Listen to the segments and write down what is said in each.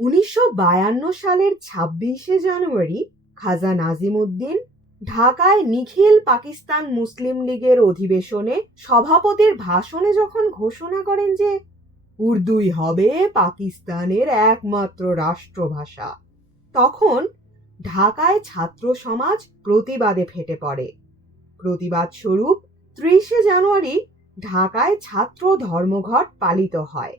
1952 সালের 26শে জানুয়ারি খাজা নাজিমউদ্দিন ঢাকায় নিখিল পাকিস্তান মুসলিম লীগের অধিবেশনে সভাপতির ভাষণে যখন ঘোষণা করেন যে উর্দুই হবে পাকিস্তানের একমাত্র রাষ্ট্রভাষা, তখন ঢাকায় ছাত্র সমাজ প্রতিবাদে ফেটে পড়ে। প্রতিবাদ স্বরূপ 30শে জানুয়ারি ঢাকায় ছাত্র ধর্মঘট পালিত হয়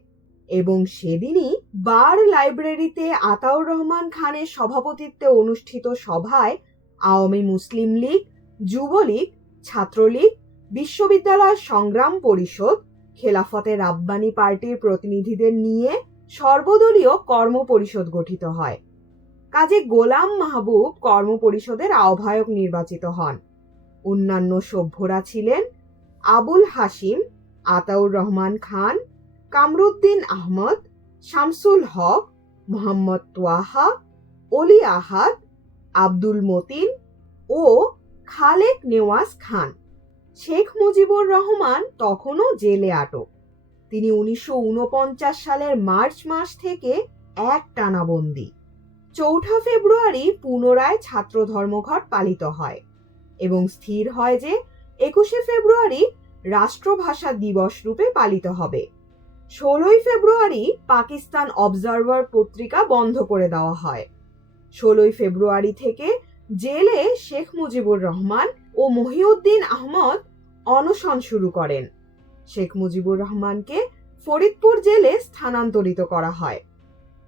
এবং সেদিনই বার লাইব্রেরিতে আতাউর রহমান খানের সভাপতিত্বে অনুষ্ঠিত সভায় আওয়ামী মুসলিম লীগ, যুবলীগ, ছাত্রলীগ, বিশ্ববিদ্যালয় সংগ্রাম পরিষদ, খেলাফতে রাব্বানী পার্টির প্রতিনিধিদের নিয়ে সর্বদলীয় কর্মপরিষদ গঠিত হয়। কাজী গোলাম মাহবুব কর্মপরিষদের আহ্বায়ক নির্বাচিত হন। অন্যান্য সভ্যরা ছিলেন আবুল হাশিম, আতাউর রহমান খান, কামরুদ্দিন আহমদ, শামসুল হক, মোহাম্মদ তোয়াহা, অলি আহাদ, আব্দুল মতিন ও খালেক নেওয়াজ খান। শেখ মুজিবুর রহমান তখনও জেলে আটক। তিনি 1949 সালের মার্চ মাস থেকে একটানা বন্দী। 4 ফেব্রুয়ারি পুনরায় ছাত্র ধর্মঘট পালিত হয় এবং স্থির হয় যে 21শে ফেব্রুয়ারি রাষ্ট্রভাষা দিবস রূপে পালিত হবে। 16ই ফেব্রুয়ারি পাকিস্তান অবজারভার পত্রিকা বন্ধ করে দেওয়া হয়। 16ই ফেব্রুয়ারি থেকে জেলে শেখ মুজিবুর রহমান ও মহিউদ্দিন আহমদ অনশন শুরু করেন। শেখ মুজিবুর রহমানকে ফরিদপুর জেলে স্থানান্তরিত করা হয়।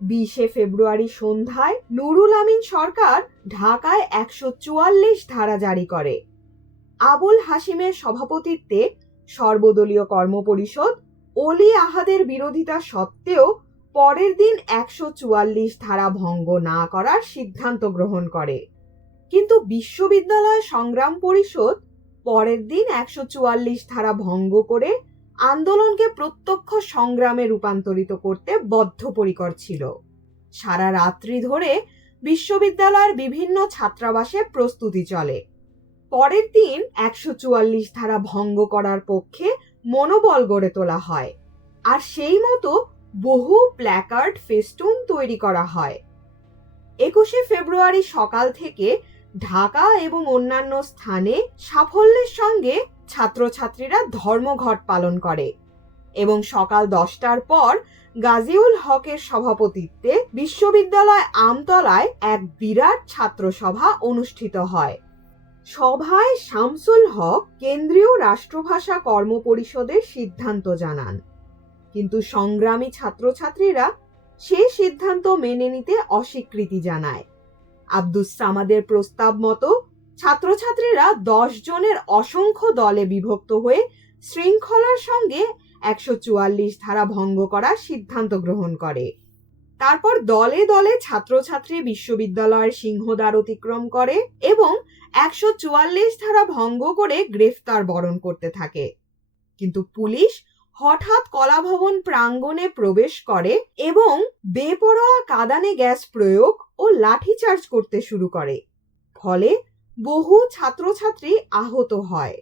20শে ফেব্রুয়ারি সন্ধ্যায় নুরুল আমিন সরকার ঢাকায় 144 ধারা জারি করে। আবুল হাশিমের সভাপতিত্বে সর্বদলীয় কর্মপরিষদ অলি আহাদের বিরোধিতা সত্ত্বেও পরের দিন 144 ধারা ভঙ্গ না করার সিদ্ধান্ত গ্রহণ করে, কিন্তু বিশ্ববিদ্যালয় সংগ্রাম পরিষদ পরের দিন 144 ধারা ভঙ্গ করে আন্দোলনকে প্রত্যক্ষ সংগ্রামে রূপান্তরিত করতে বদ্ধপরিকর ছিল। সারা রাত্রি ধরে বিশ্ববিদ্যালয়ের বিভিন্ন ছাত্রাবাসে প্রস্তুতি চলে। পরের দিন 144 ধারা ভঙ্গ করার পক্ষে মনোবল গড়ে তোলা হয়, আর সেই মতো বহু প্ল্যাকার্ড ফেস্টুন তৈরি করা হয়। 21শে ফেব্রুয়ারি সকাল থেকে ঢাকা এবং অন্যান্য স্থানে সাফল্যের সঙ্গে ছাত্রছাত্রীরা ধর্মঘট পালন করে এবং সকাল 10টার পর গাজীউল হকের সভাপতিত্বে বিশ্ববিদ্যালয় আমতলায় এক বিরাট ছাত্র সভা অনুষ্ঠিত হয়। সভায় শামসুল হক কেন্দ্রীয় রাষ্ট্রভাষা কর্মপরিষদের সিদ্ধান্ত জানান, কিন্তু সংগ্রামী ছাত্রছাত্রীরা সে সিদ্ধান্ত মেনে নিতে অস্বীকৃতি জানায়। আব্দুস সামাদের প্রস্তাব মতো ছাত্রছাত্রীরা 10 জনের অসংখ্য দলে বিভক্ত হয়ে শৃঙ্খলার সঙ্গে 144 ধারা ভঙ্গ করার সিদ্ধান্ত গ্রহণ করে। তারপর দলে দলে ছাত্রছাত্রী বিশ্ববিদ্যালয়ের সিংহদ্বার অতিক্রম করে এবং 144 ধারা ভঙ্গ করে গ্রেফতার বরণ করতে থাকে। কিন্তু পুলিশ হঠাৎ কলাভবন প্রাঙ্গণে প্রবেশ করে এবং বেপরোয়া কাঁদানে গ্যাস প্রয়োগ ও লাঠিচার্জ করতে শুরু করে, ফলে বহু ছাত্রছাত্রী আহত হয়।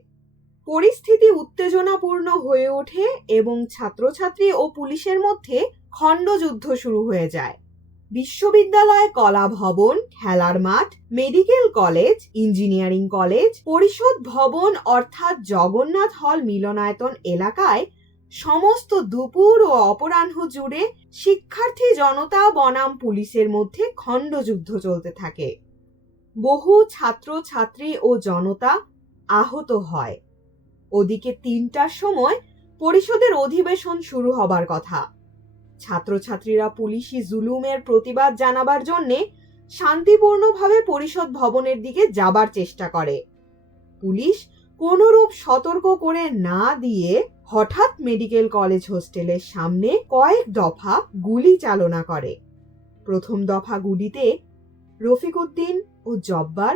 পরিস্থিতি উত্তেজনাপূর্ণ হয়ে ওঠে এবং ছাত্রছাত্রী ও পুলিশের মধ্যে খণ্ডযুদ্ধ শুরু হয়ে যায়। বিশ্ববিদ্যালয় কলা ভবন, খেলার মাঠ, মেডিকেল কলেজ, ইঞ্জিনিয়ারিং কলেজ, পরিষদ ভবন অর্থাৎ জগন্নাথ হল মিলনায়তন এলাকায় সমস্ত দুপুর ও অপরাহ্ন জুড়ে শিক্ষার্থী জনতা বনাম পুলিশের মধ্যে খণ্ডযুদ্ধ চলতে থাকে। বহু ছাত্রছাত্রী ও জনতা আহত হয়। ওদিকে 3টার সময় পরিষদের অধিবেশন শুরু হবার কথা। ছাত্রছাত্রীরা পুলিশি জুলুমের প্রতিবাদ জানাবার জন্য শান্তিপূর্ণভাবে পরিষদ ভবনের দিকে যাবার চেষ্টা করে। পুলিশ কোনরূপ সতর্ক করে না দিয়ে হঠাৎ মেডিকেল কলেজ হোস্টেলের সামনে কয়েক দফা গুলি চালনা করে। প্রথম দফা গুলিতে রফিক উদ্দিন ও জব্বার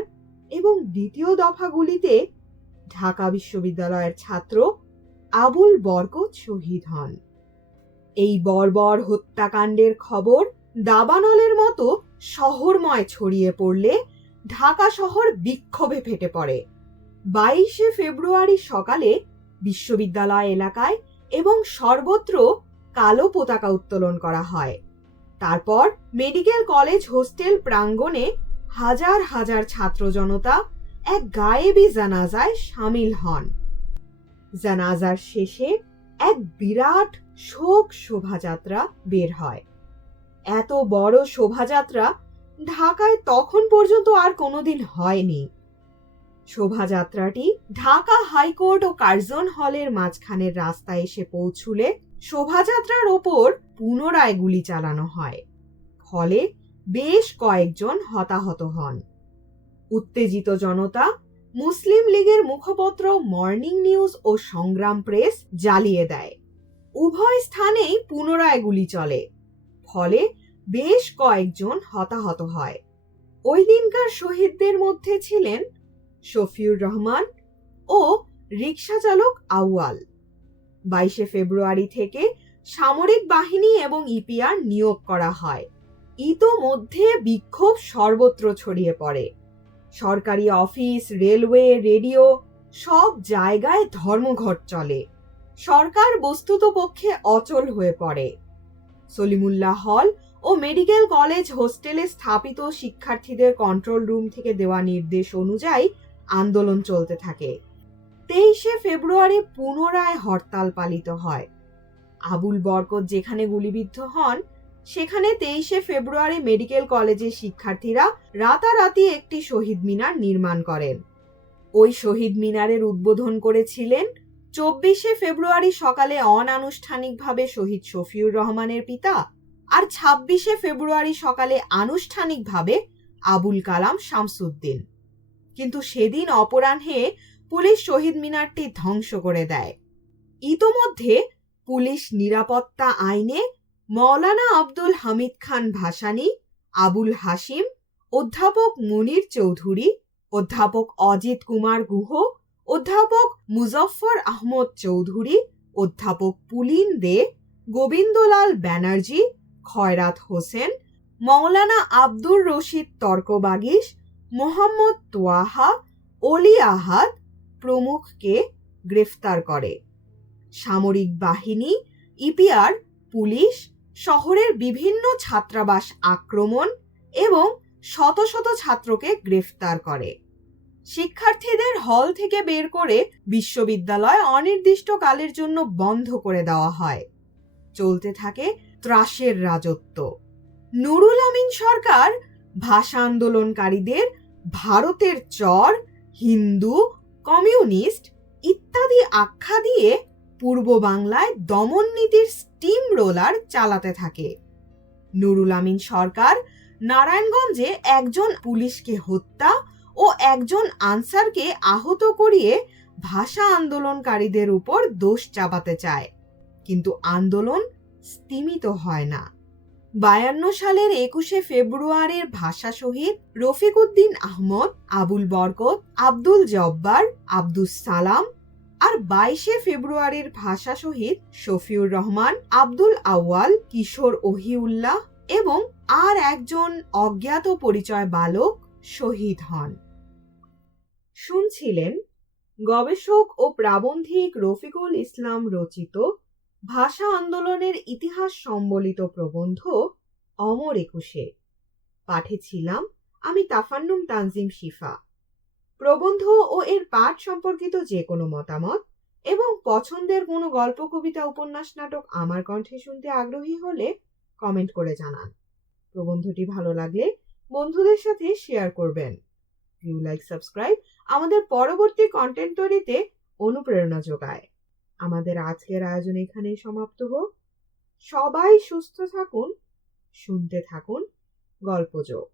এবং দ্বিতীয় দফা গুলিতে ঢাকা বিশ্ববিদ্যালয়ের ছাত্র আবুল বরকত শহীদ হন। এই বর্বর হত্যাকাণ্ডের খবর দাবানলের মতো শহরময় ছড়িয়ে পড়লে ঢাকা শহর বিক্ষোভে ফেটে পড়ে। 22শে ফেব্রুয়ারি সকালে বিশ্ববিদ্যালয় এলাকায় এবং সর্বত্র কালো পতাকা উত্তোলন করা হয়। তারপর মেডিকেল কলেজ হোস্টেল প্রাঙ্গণে হাজার হাজার ছাত্র জনতা এক গায়েবী জানাজায় সামিল হন। জানাজার শেষে এক বিরাট শোক শোভাযাত্রা বের হয়। এত বড় শোভাযাত্রা ঢাকায় তখন পর্যন্ত আর কোনোদিন হয়নি। শোভাযাত্রাটি ঢাকা হাইকোর্ট ও কার্জন হলের মাঝখানের রাস্তায় এসে পৌঁছুলে শোভাযাত্রার ওপর পুনরায় গুলি চালানো হয়। ফলে বেশ কয়েকজন হতাহত হন। উত্তেজিত জনতা মুসলিম লীগের মুখপত্র মর্নিং নিউজ ও সংগ্রাম প্রেস জ্বালিয়ে দেয়। উভয় স্থানেই পুনরায় গুলি চলে। ফলে বেশ কয়েকজন হতাহত হয়। ওই দিনকার শহীদদের মধ্যে ছিলেন শফিউর রহমান ও রিকশা চালক আউয়াল। 22 ফেব্রুয়ারি থেকে সামরিক বাহিনী এবং ইপিআর নিয়োগ করা হয়। ইতোমধ্যে বিক্ষোভ সর্বত্র ছড়িয়ে পড়ে। সরকারি অফিস, রেলওয়ে, রেডিও সব জায়গায় ধর্মঘট চলে। সরকার বস্তুতপক্ষে অচল হয়ে পড়ে। সলিমুল্লাহ হল ও মেডিকেল কলেজ হোস্টেলে স্থাপিত শিক্ষার্থীদের কন্ট্রোল রুম থেকে দেওয়া নির্দেশ অনুযায়ী আন্দোলন চলতে থাকে। 23 ফেব্রুয়ারি পুনরায় হরতাল পালিত হয়। আবুল বরকত যেখানে গুলিবিদ্ধ হন, সেখানে 23 ফেব্রুয়ারি মেডিকেল কলেজের শিক্ষার্থীরা রাতারাতি একটি শহীদ মিনার নির্মাণ করেন। ওই শহীদ মিনারের উদ্বোধন করেছিলেন 24 ফেব্রুয়ারি সকালে অনানুষ্ঠানিকভাবে শহীদ শফিউর রহমানের পিতা, আর 26 ফেব্রুয়ারি সকালে আনুষ্ঠানিকভাবে আবুল কালাম শামসুদ্দিন। কিন্তু সেদিন অপরাহ্নে পুলিশ শহীদ মিনারটি ধ্বংস করে দেয়। ইতোমধ্যে পুলিশ নিরাপত্তা আইনে মৌলানা আব্দুল হামিদ খান ভাসানী, আবুল হাসিম, অধ্যাপক মুনির চৌধুরী, অধ্যাপক অজিত কুমার গুহ, অধ্যাপক মুজফফর আহমদ চৌধুরী, অধ্যাপক পুলিন দে, গোবিন্দলাল ব্যানার্জি, খয়রাত হোসেন, মৌলানা আব্দুর রশিদ তর্কবাগিস, মোহাম্মদ তোয়াহা, অলি আহাদ প্রমুখকে গ্রেফতার করে। সামরিক বাহিনী, ইপিআর, পুলিশ শহরের বিভিন্ন ছাত্রাবাস আক্রমণ এবং শত শত ছাত্রকে গ্রেফতার করে। শিক্ষার্থীদের হল থেকে বের করে বিশ্ববিদ্যালয় অনির্দিষ্টকালের জন্য বন্ধ করে দেওয়া হয়। চলতে থাকে ত্রাসের রাজত্ব। নুরুল আমিন সরকার ভাষা আন্দোলনকারীদের ভারতের চর, হিন্দু, কমিউনিস্ট ইত্যাদি আখ্যা দিয়ে পূর্ব বাংলায় দমন নীতির স্টিম রোলার চালাতে থাকে। নুরুল আমিন সরকার নারায়ণগঞ্জে একজন পুলিশকে হত্যা ও একজন আনসারকে আহত করিয়ে ভাষা আন্দোলনকারীদের উপর দোষ চাপাতে চায়, কিন্তু আন্দোলন স্তিমিত হয় না। 52 সালের 21 ফেব্রুয়ারির ভাষা শহীদ রফিক উদ্দিন আহমদ, আবুল বরকত, আব্দুল জব্বার, আব্দুস সালাম আর 22 ফেব্রুয়ারির ভাষা শহীদ শফিউর রহমান, আব্দুল আউয়াল, কিশোর ওহিউল্লাহ এবং আর একজন অজ্ঞাত পরিচয় বালক শহীদ হন। শুনছিলেন গবেষক ও প্রাবন্ধিক রফিকুল ইসলাম রচিত ভাষা আন্দোলনের ইতিহাস সম্বলিত প্রবন্ধ অমর একুশে। পাঠে ছিলাম আমি তাফান্নুম তানজিম শিফা। প্রবন্ধ ও এর পাঠ সম্পর্কিত যে কোনো মতামত এবং পছন্দের কোনো গল্প, কবিতা, উপন্যাস, নাটক আমার কণ্ঠে শুনতে আগ্রহী হলে কমেন্ট করে জানান। প্রবন্ধটি ভালো লাগলে বন্ধুদের সাথে শেয়ার করবেন। ভিউ, লাইক, সাবস্ক্রাইব আমাদের পরবর্তী কন্টেন্ট তৈরিতে অনুপ্রেরণা যোগায়। আমাদের আজকের আয়োজন এখানেই সমাপ্ত হোক। সবাই সুস্থ থাকুন, শুনতে থাকুন গল্পযোগ।